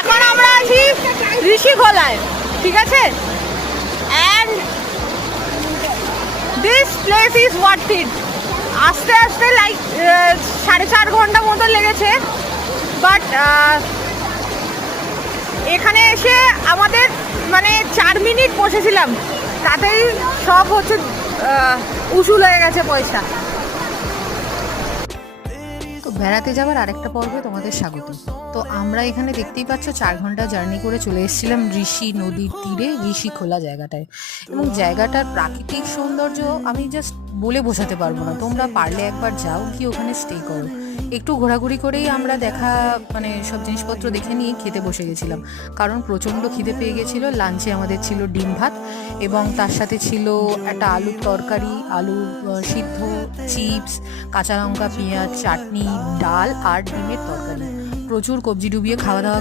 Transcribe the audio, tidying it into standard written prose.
এখন আমরা আছি ঋষিখোলায়, ঠিক আছে? And this place is worth it. আস্তে আস্তে লাইক 4.5 ঘন্টা মতো লেগেছে, বাট এখানে এসে আমাদের মানে 4 মিনিট বসেছিলাম, তাতেই সব হচ্ছে উসুল হয়ে গেছে পয়সা। তো বেড়াতে যাওয়ার আরেকটা পর্বে তোমাদের স্বাগত। তো আমরা এখানে দেখতেই পাচ্ছ 4 ঘন্টা জার্নি করে চলে এসেছিলাম ঋষি নদীর তীরে, ঋষিখোলা জায়গাটায়। এবং জায়গাটার প্রাকৃতিক সৌন্দর্য আমি জাস্ট বলে বোঝাতে পারবো না। তোমরা পারলে একবার যাও, কি ওখানে স্টে করো। একটু ঘোরাঘুরি করেই আমরা মানে সব জিনিসপত্র দেখে নিয়ে খেতে বসে গেছিলাম, কারণ প্রচণ্ড খিদে পেয়ে গেছিলো। লাঞ্চে আমাদের ছিল ডিম ভাত এবং তার সাথে ছিল একটা আলুর তরকারি, আলু সিদ্ধ, চিপস, কাঁচা লঙ্কা, পেঁয়াজ, চাটনি, ডাল আর ডিমের তরকারি। প্রচুর কবজি ডুবিয়ে খাওয়া দাওয়া